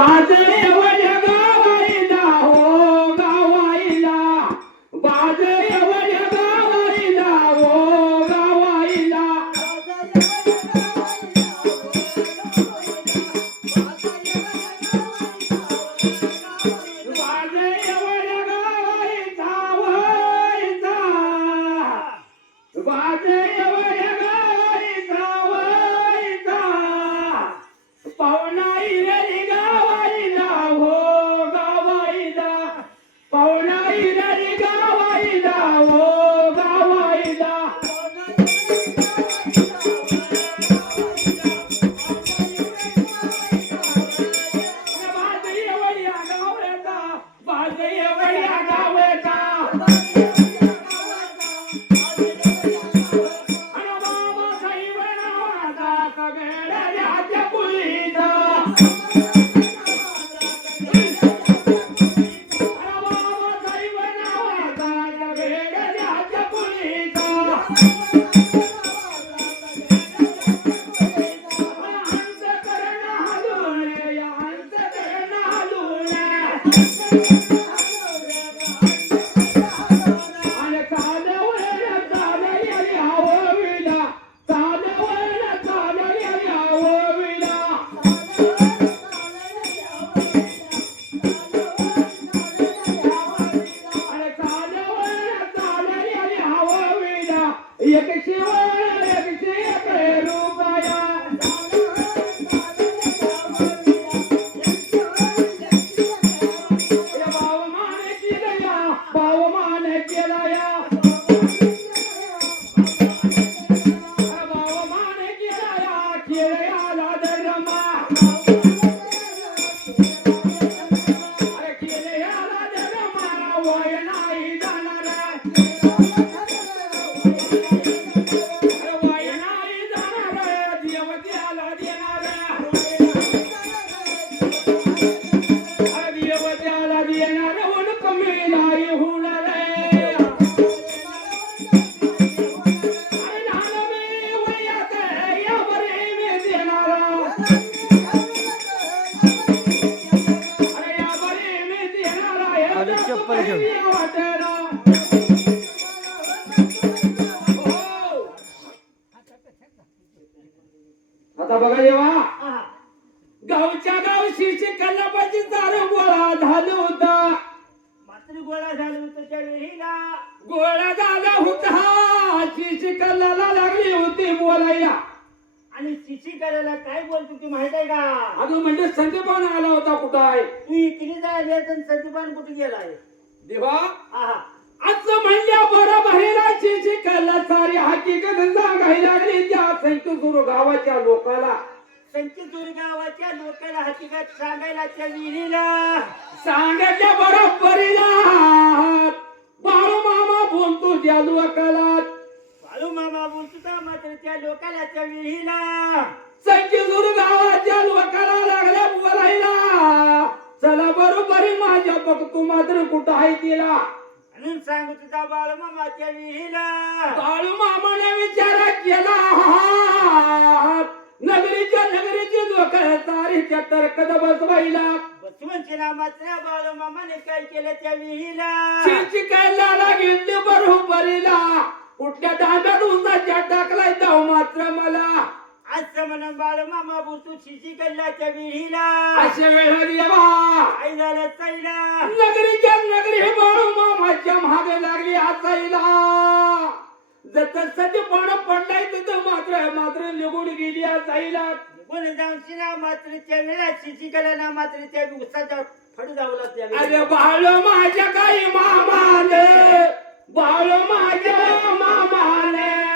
बाजे एवढ्या गावाईला हो गावाईला बाजे एवढ्या गावाईला हो गावाईला बाजे एवढ्या गावाईचा वयचा बाजे एवढ्या गावाईचा वयचा ஆக गोळा झाला होता. शिरशी कल्लाला लागली होती बोलायला. आणि शिशी करायला काय बोलतो ती माहीत आहे का? अगं म्हणजे संदीपान आला होता कुठं? आहे तू इकडे जायला तर सतीपान कुठे गेलाय? देवा. आहा. असं म्हणल्या बरोबरीला शिरशी कल्ला सारी हकीकत सांगायला लागली त्या संतुसुरू गावाच्या लोकाला. संकेतूर गावाच्या लोकांना हकीकत सांगायला त्या विहिरीला. सांगितल्या बरोबरीला. विहिरीला संकेतूर गावाच्या लोकाला लागल्या बोलायला चला बरोबरी माझ्या बघतो मात्र कुठं आहे तिला. म्हणून होता बाळू मामा त्या विहिरीला बाळू मामाने विचार केला. नगरीच्या नगरीची लोक तारीच्या तर्कद बसवायला. बाळू मामाने काय केलं त्या विहिरीला शिकायला घेतली बरोबरीला. कुठल्या दांड्यात उसाच्या टाकलाय जाऊ मात्र मला? असं म्हणून बाळू मामा बोलतो शिशी कल्ला त्या विहिरीला. अशा वेळा देवा काय झालं चैला नगरीच्या नगरी हे बाळू मामाच्या मागे लागली असायला जत सध्या पण पडलाय तिथं मात्र मात्र निघून गेली असायला कोण जाऊन मात्र त्या वेळा शिशी कल्ला मात्र त्या उसाच्या फड जावला त्या अरे. बाळ माझ्या काही मामाने बाळ माझ्या मामाने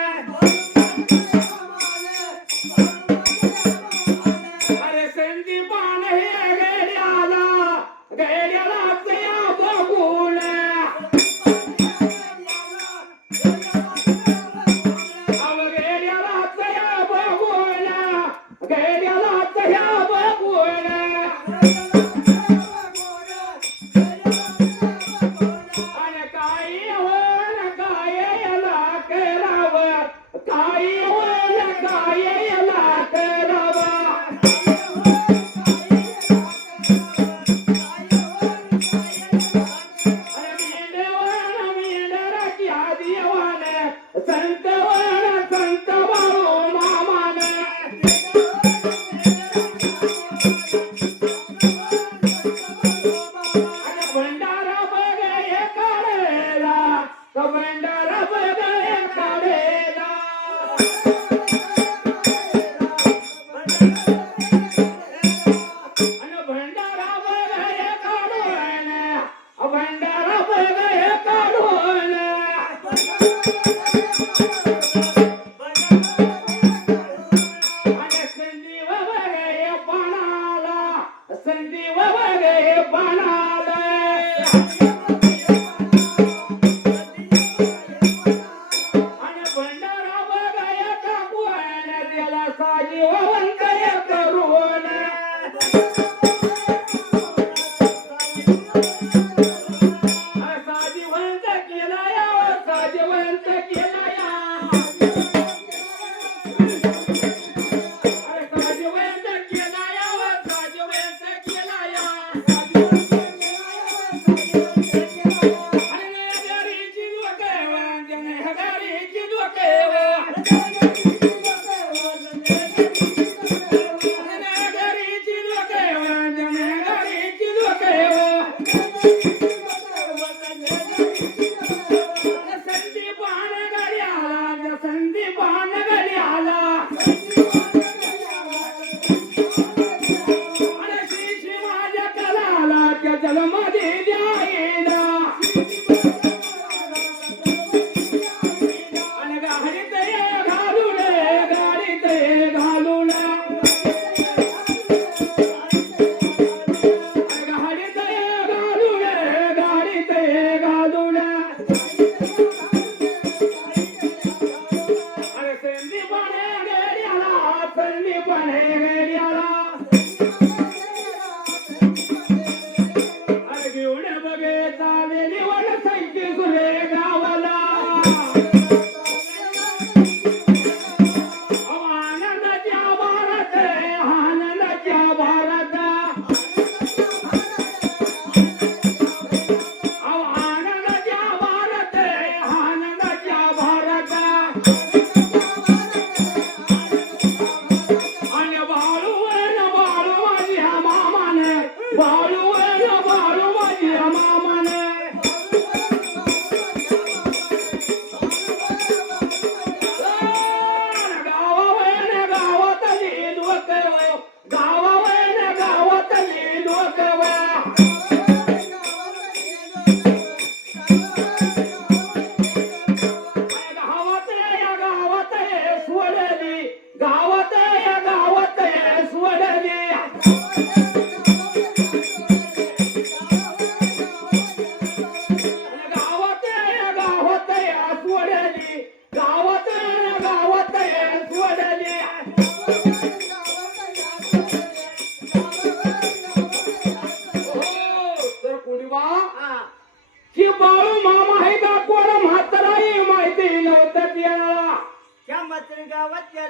मात्र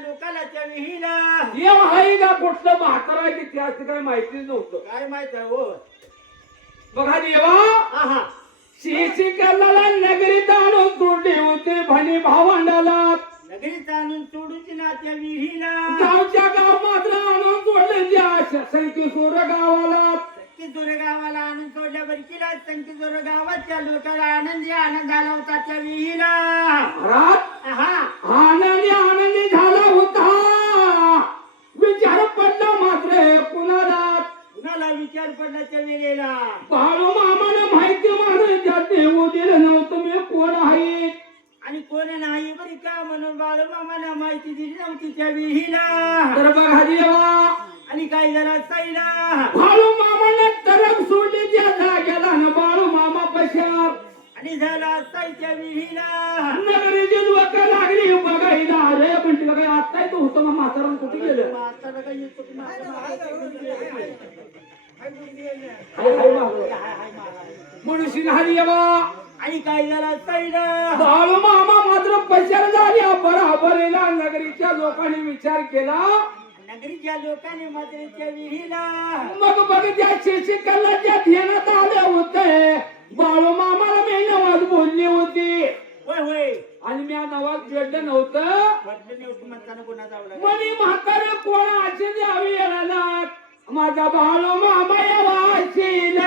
लोकाला त्या विहीला का कुठलं नव्हतं. काय माहीत आहे हो. बघा देवा आहा. शिशी कल्लाला नगरीत आणून सोडली होती भणी भावंडाला. नगरीत आणून सोडूची ना त्या विहीला गावच्या गाव मात्र आणून सोडले त्या संकेश्वर गावाला. संकेश्वर गावाला आणून सोडल्या बरकीला संकेश्वर गावात त्या लोकांना आनंदी आनंद झाला होता त्या विहीला आनंदी आनंदी झाला होता. विचार पडला मात्र कुणाला? कुणाला विचार पडला त्या वेळेला? बाळू मामानं माहिती त्या देऊ दिलं नव्हतं मी कोण आहे? आणि कोण नाही बरी का म्हणून बाळूमामाला माहिती दिली नव्हती त्या विहीला तर बघा देवा. आणि काय झालं साईला? बाळू मामाने झाला साई त्या विहीला नगरीची लोक लागली? बघायला अरे पण तिला काही आता तो होतं मग म्हातारा कुठे गेलं? म्हातारा काही येतो की म्हातारा? हाय, हाय, मागं. मनुष्य नाही देवा आणि काय झालं बाळू मामा मात्र पशार झाल्या बराबरीला नगरीच्या लोकांनी विचार केला. नगरीच्या लोकांनी मात्र त्या विहीला मग बघ त्या शिशिकाला ज्या ध्यानात आले होते. बाळू मामाला मी नवाज बोलली होती. होय होय. आणि मी नवाज फेडलं नव्हतं. म्हटलं म्हणताना कोणा जावं लागलं म्हणे म्हातारे कोण असे द्यावी याला माझा बाळू मामा वाशील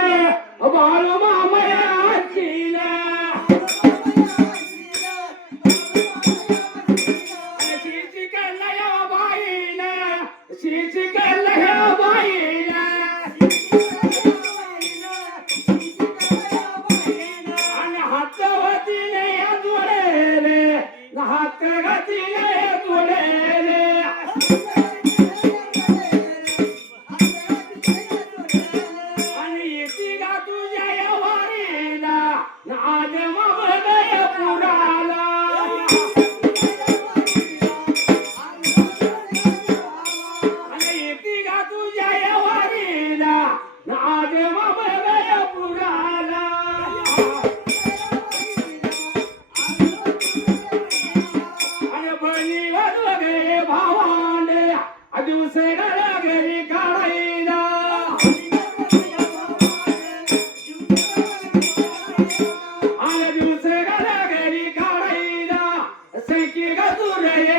बाळू मामा या बाईला ಅದು ರೇ